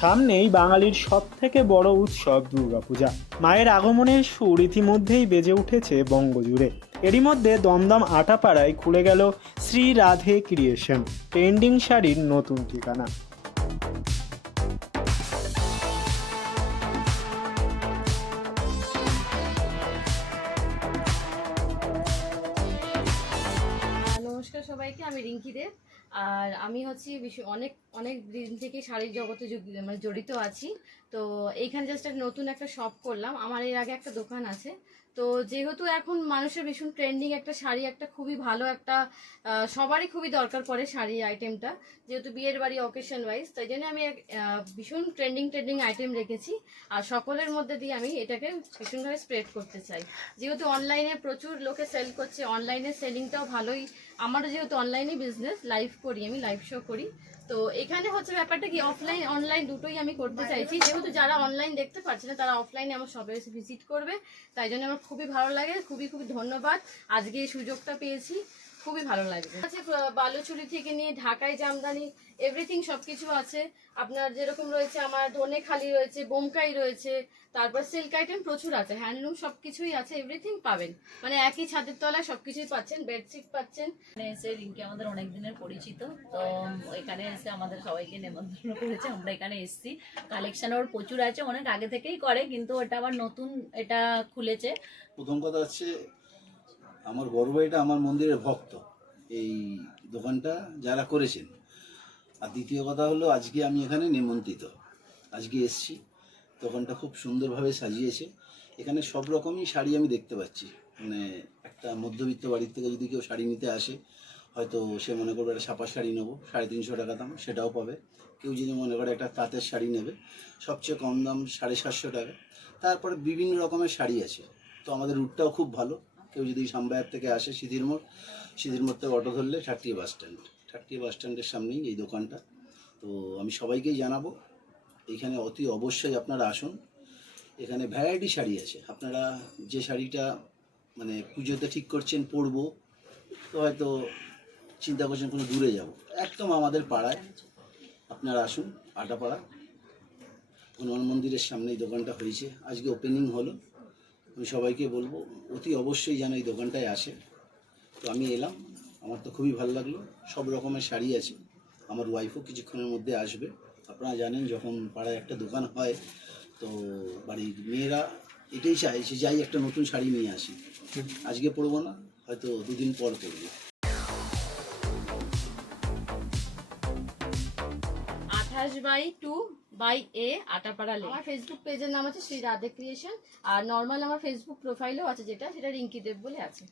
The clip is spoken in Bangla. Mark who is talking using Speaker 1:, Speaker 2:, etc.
Speaker 1: সামনেই বাঙালির সব থেকে বড় উৎসব দুর্গাপূজা। মায়ের আগমনের সুর ইতিমধ্যেই বেজে উঠেছে বঙ্গজুড়ে। এরই মধ্যে দমদম আটাপাড়ায় খুলে গেল শ্রী রাধে ক্রিয়েশন ট্রেন্ডিং শাড়ির নতুন ঠিকানা।
Speaker 2: নমস্কার সবাইকে, আমি রিঙ্কি দেব। আর আমি হচ্ছে অনেক অনেক দিন থেকে শাড়ির জগতে মানে জড়িত আছি। তো এইখানে জাস্ট নতুন একটা শপ করলাম। আমার এর আগে একটা দোকান আছে। তো যেহেতু এখন মানুষের ভীষণ ট্রেন্ডিং একটা শাড়ি, একটা খুবই ভালো একটা সবারই খুবই দরকার পড়ে শাড়ি আইটেমটা যেহেতু বিয়ের বাড়ি অকেশন ওয়াইজ তাই জন্য আমি ভীষণ ট্রেন্ডিং ট্রেন্ডিং আইটেম রেখেছি। আর সকলের মধ্যে দিয়ে আমি এটাকে ভীষণভাবে স্প্রেড করতে চাই। যেহেতু অনলাইনে প্রচুর লোকে সেল করছে অনলাইনে সেলিংটাও ভালোই। আমারও যেহেতু অনলাইনে বিজনেস লাইভ করি, আমি লাইভ শো করি। তো এখানে হচ্ছে ব্যাপারটা কি অফলাইন অনলাইন দুটোই আমি করতে চাইছি। যেহেতু যারা অনলাইন দেখতে পাচ্ছে না, তারা অফলাইনে আমার সবাই এসে ভিজিট করবে। তাই জন্য আমার খুবই ভালো লাগে, খুবই খুবই ধন্যবাদ। আজকে এই সুযোগটা পেয়েছি। খুবই ভালো লাগবে। আছে বালুচুরি থেকে নিয়ে ঢাকায় জামদানি এভরিথিং সবকিছু আছে। আপনার যেরকম রয়েছে আমার ধনে খালি রয়েছে বোমকাই রয়েছে তারপর সিল্ক আইটেম প্রচুর আছে হ্যান্ডলুম সবকিছুই আছে এভরিথিং পাবেন। মানে একই ছাদের তলায় সবকিছুই পাচ্ছেন বেডশিট পাচ্ছেন।
Speaker 3: এখানে এসে রিঙ্কি আমাদের অনেক দিনের পরিচিত তো এখানে এসে আমাদের সবাইকে নেমন্তন্ন করেছে আমরা এখানে এসেছি। কালেকশন ওর প্রচুর আছে অনেক আগে থেকেই করে কিন্তু এটা আবার নতুন এটা খুলেছে।
Speaker 4: প্রথম কথা হচ্ছে আমার বড় ভাইটা আমার মন্দিরের ভক্ত। এই দোকানটা যারা করেছেন। আর দ্বিতীয় কথা হলো, আজকে আমি এখানে নিমন্ত্রিত। আজকে এসছি। দোকানটা খুব সুন্দরভাবে সাজিয়েছে। এখানে সব রকমই শাড়ি আমি দেখতে পাচ্ছি। মানে একটা মধ্যবিত্ত বাড়ির থেকে যদি কেউ শাড়ি নিতে আসে, হয়তো সে মনে করবে একটা ছাপা শাড়ি নেব, সাড়ে তিনশো টাকা দাম, সেটাও পাবে। কেউ যদি মনে করে একটা তাঁতের শাড়ি নেবে, সবচেয়ে কম দাম সাড়ে সাতশো টাকা। তারপরে বিভিন্ন রকমের শাড়ি আছে। তো আমাদের রুটটাও খুব ভালো। কেউ যদি সাম্বায়ার থেকে আসে সিঁথির মোড় সিঁথির মোড় থেকে অটো ধরলে ঠাট্টিয়া বাস স্ট্যান্ড। ঠাট্টিয়া বাস স্ট্যান্ডের সামনেই এই দোকানটা। তো আমি সবাইকেই জানাব, এখানে অতি অবশ্যই আপনারা আসুন। এখানে ভ্যারাইটি শাড়ি আছে। আপনারা যে শাড়িটা মানে পুজোতে ঠিক করছেন পরবো, তো হয়তো চিন্তা করছেন কোনো দূরে যাব। একদম আমাদের পাড়ায় আপনারা আসুন, আটাপাড়া। হনুমান মন্দিরের সামনে এই দোকানটা হয়েছে। আজকে ওপেনিং হলো। আমি সবাইকে বলব অতি অবশ্যই যেন এই দোকানটায় আসে। তো আমি এলাম আমার তো খুবই ভালো লাগল। সব রকমের শাড়ি আছে আমার ওয়াইফও কিছুক্ষণের মধ্যে আসবে। আপনারা জানেন যখন পাড়ায় একটা দোকান হয় তো বাড়ির মেয়েরা এটাই চায় যে যাই একটা নতুন শাড়ি নিয়ে আসি। আজকে পড়ব না হয়তো দুদিন পর পরবো।
Speaker 2: বাই টু বাই এ আটাপাড়া নাম আছে শ্রী রাধে ক্রিয়েশন আর নর্মাল আমার ফেসবুক প্রোফাইলও আছে যেটা, সেটা রিঙ্কি দেব বলে আছে।